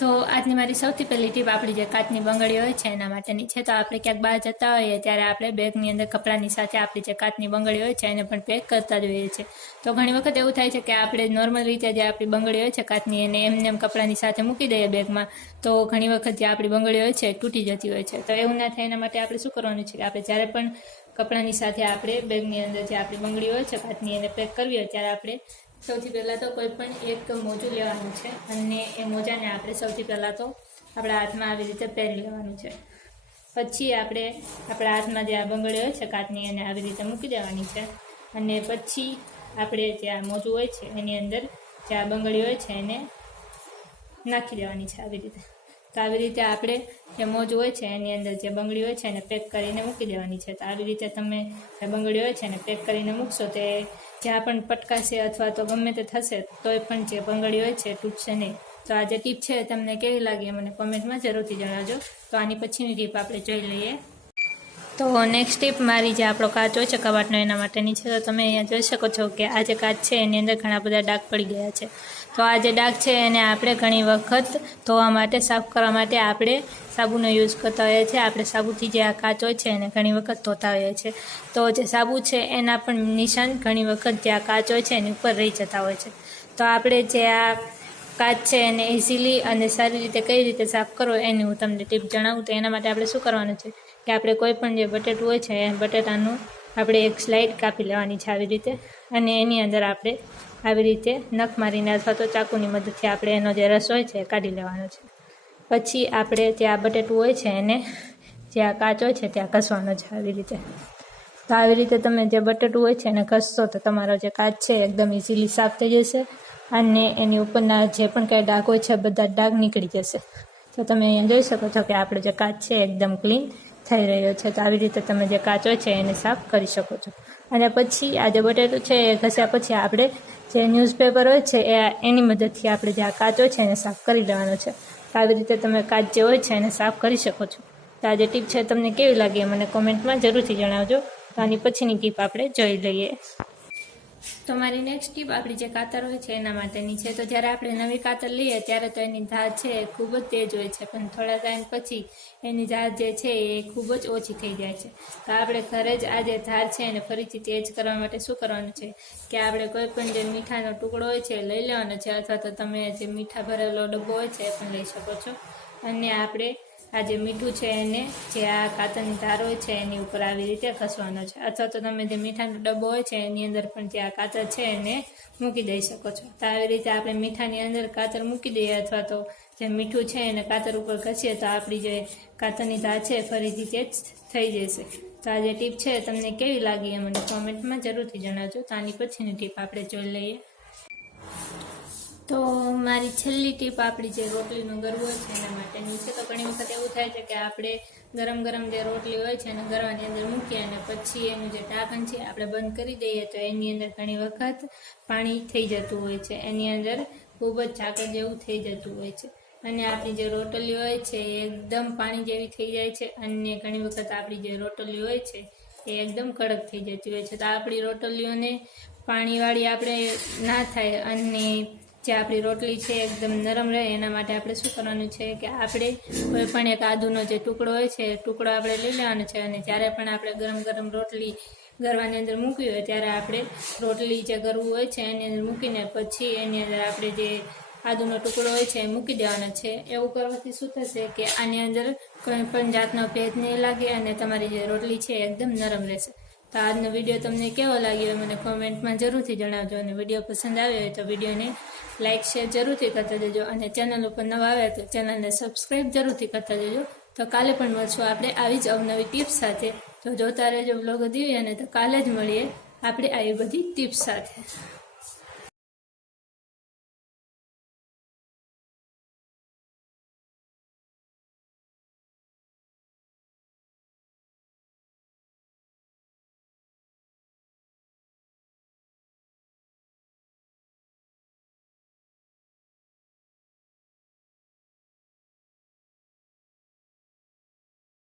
તો આજની મારી સૌથી પહેલી ટીપ આપણી જે કાચની બંગડી હોય છે એના માટેની છે. તો આપણે ક્યાંક બહાર જતા હોઈએ ત્યારે આપણે બેગની અંદર કપડાની સાથે આપણી જે કાચની બંગડી હોય છે એને પણ પેક કરતા જ હોઈએ છીએ. તો ઘણી વખત એવું થાય છે કે આપણે નોર્મલ રીતે જે આપણી બંગડી હોય છે કાચની એને એમને એમ કપડાની સાથે મૂકી દઈએ બેગમાં, તો ઘણી વખત જે આપણી બંગડી હોય છે તૂટી જતી હોય છે. તો એવું ના થાય એના માટે આપણે શું કરવાનું છે કે આપણે જ્યારે પણ કપડાની સાથે આપણે બેગની અંદર જે આપણી બંગડી હોય છે કાચની એને પેક કરવી હોય ત્યારે આપણે સૌથી પહેલાં તો કોઈ પણ એક મોજું લેવાનું છે અને એ મોજાને આપણે સૌથી પહેલાં તો આપણા હાથમાં આવી રીતે પહેરી લેવાનું છે. પછી આપણે આપણા હાથમાં જે આ બંગડી હોય છે કાચની એને આવી રીતે મૂકી દેવાની છે અને પછી આપણે જે આ મોજું હોય છે એની અંદર જે આ બંગડી હોય છે એને નાખી દેવાની છે આવી રીતે. તો આવી રીતે આપણે જે મોજું હોય છે એની અંદર જે બંગડી હોય છે એને પેક કરીને મૂકી દેવાની છે. તો આવી રીતે તમે જે બંગડી હોય છે એને પેક કરીને મૂકશો તે જ્યાં પણ પટકાશે અથવા તો ગમે તે થશે તોય પણ જે બંગડી હોય છે તૂટશે નહીં. તો આ જે ટીપ છે તમને કેવી લાગી મને કોમેન્ટમાં જરૂરથી જણાવજો. તો આની પછીની ટીપ આપણે જોઈ લઈએ. તો નેક્સ્ટ ટીપ મારી જે આપણો કાચ હોય છે કબાટનો એના માટેની છે. તો તમે અહીંયા જોઈ શકો છો કે આ જે કાચ છે એની અંદર ઘણા બધા ડાઘ પડી ગયા છે. તો આ જે ડાઘ છે એને આપણે ઘણી વખત ધોવા માટે, સાફ કરવા માટે આપણે સાબુનો યુઝ કરતા હોઈએ છીએ. આપણે સાબુથી જે આ કાચ હોય છે એને ઘણી વખત ધોતા હોઈએ છીએ. તો જે સાબુ છે એના પણ નિશાન ઘણી વખત જે આ કાચ હોય છે એની ઉપર રહી જતા હોય છે. તો આપણે જે આ કાચ છે એને ઇઝીલી અને સારી રીતે કઈ રીતે સાફ કરવો એની હું તમને ટીપ જણાવું. તો એના માટે આપણે શું કરવાનું છે કે આપણે કોઈ પણ જે બટેટું હોય છે એ બટેટાનું આપણે એક સ્લાઇડ કાપી લેવાની છે આવી રીતે અને એની અંદર આપણે આવી રીતે નખ મારીને અથવા તો ચાકુની મદદથી આપણે એનો જે રસ હોય છે એ કાઢી લેવાનો છે. પછી આપણે જે આ બટેટું હોય છે એને જે આ કાચ હોય છે ત્યાં ઘસવાનો છે આવી રીતે. તો આવી રીતે તમે જે બટેટું હોય છે એને ઘસશો તો તમારો જે કાચ છે એકદમ ઇઝીલી સાફ થઈ જશે અને એની ઉપરના જે પણ કાંઈ ડાઘ હોય છે બધા ડાઘ નીકળી જશે. તો તમે અહીંયા જોઈ શકો છો કે આપણો જે કાચ છે એકદમ ક્લીન થઈ રહ્યો છે. તો આવી રીતે તમે જે કાચ હોય છે એને સાફ કરી શકો છો. અને પછી આ જે બટેટું છે એ ઘસ્યા પછી આપણે જે ન્યૂઝપેપર હોય છે એની મદદથી આપણે જે આ કાચ હોય છે એને સાફ કરી લેવાનો છે. તો આવી રીતે તમે કાચ જે હોય છે એને સાફ કરી શકો છો. તો આ જે ટીપ છે તમને કેવી લાગી એ મને કોમેન્ટમાં જરૂરથી જણાવજો. તો આની પછીની ટીપ આપણે જોઈ લઈએ. તો મારી નેક્સ્ટ ટીપ આપણી જે કાતર હોય છે એના માટેની છે. તો જ્યારે આપણે નવી કાતર લઈએ ત્યારે તો એની ધાર છે એ ખૂબ જ તેજ હોય છે, પણ થોડા ટાઈમ પછી એની ધાર જે છે એ ખૂબ જ ઓછી થઈ જાય છે. તો આપણે ઘરે જ આ જે ધાર છે એને ફરીથી તેજ કરવા માટે શું કરવાનું છે કે આપણે કોઈ પણ જે મીઠાનો ટુકડો હોય છે એ લઈ લેવાનો છે અથવા તો તમે જે મીઠા ભરેલો ડબ્બો હોય છે એ પણ લઈ શકો છો અને આપણે આ જે મીઠું છે એને જે આ કાતરની ધાર હોય છે એની ઉપર આવી રીતે ઘસવાનો છે અથવા તો તમે જે મીઠાનો ડબ્બો હોય છે એની અંદર પણ જે આ કાતર છે એને મૂકી દઈ શકો છો. તો આવી રીતે આપણે મીઠાની અંદર કાતર મૂકી દઈએ અથવા તો જે મીઠું છે એને કાતર ઉપર ઘસીએ તો આપણી જે કાતરની ધાર છે ફરીથી તે જ થઈ જશે. તો આ જે ટીપ છે તમને કેવી લાગી એ મને કોમેન્ટમાં જરૂરથી જણાવજો. તો આની પછીની ટીપ આપણે જોઈ લઈએ. તો મારી છેલ્લી ટીપ આપણી જે રોટલીનો ગરવો હોય છે એના માટેની છે. તો ઘણી વખત એવું થાય છે કે આપણે ગરમ ગરમ જે રોટલી હોય છે એને ગરવાની અંદર મૂકીએ અને પછી એનું જે ઢાંકણ છે આપણે બંધ કરી દઈએ તો એની અંદર ઘણી વખત પાણી થઈ જતું હોય છે, એની અંદર ખૂબ જ ઝાકળ જેવું થઈ જતું હોય છે અને આપણી જે રોટલી હોય છે એ એકદમ પાણી જેવી થઈ જાય છે અને ઘણી વખત આપણી જે રોટલી હોય છે એ એકદમ કડક થઈ જતી હોય છે. તો આપણી રોટલીઓને પાણીવાળી આપણે ના થાય અને જે આપણી રોટલી છે એકદમ નરમ રહે એના માટે આપણે શું કરવાનું છે કે આપણે કોઈ પણ એક આદુનો જે ટુકડો હોય છે એ ટુકડો આપણે લઈ લેવાનો છે અને જ્યારે પણ આપણે ગરમ ગરમ રોટલી ગરવાની અંદર મૂકવી હોય ત્યારે આપણે રોટલી જે ગરવું હોય છે એની અંદર મૂકીને પછી એની અંદર આપણે જે આદુનો ટુકડો હોય છે એ મૂકી દેવાનો છે. એવું કરવાથી શું થશે કે આની અંદર કોઈ પણ જાતનો ભેજ નહીં લાગે અને તમારી જે રોટલી છે એકદમ નરમ રહેશે. તો આજનો વિડીયો તમને કેવો લાગ્યો મને કોમેન્ટમાં જરૂરથી જણાવજો અને વિડીયો પસંદ આવ્યો હોય તો વિડીયોને લાઇક શેર જરૂરથી કરતા જજો અને ચેનલ ઉપર નવા આવ્યા તો ચેનલને સબસ્ક્રાઈબ જરૂરથી કરતા જજો. તો કાલે પણ મળશું આપણે આવી જ અવનવી ટિપ્સ સાથે. તો જોતા રહેજો બ્લોગ દિવ્ય અને તો કાલે જ મળીએ આપણે આવી બધી ટિપ્સ સાથે.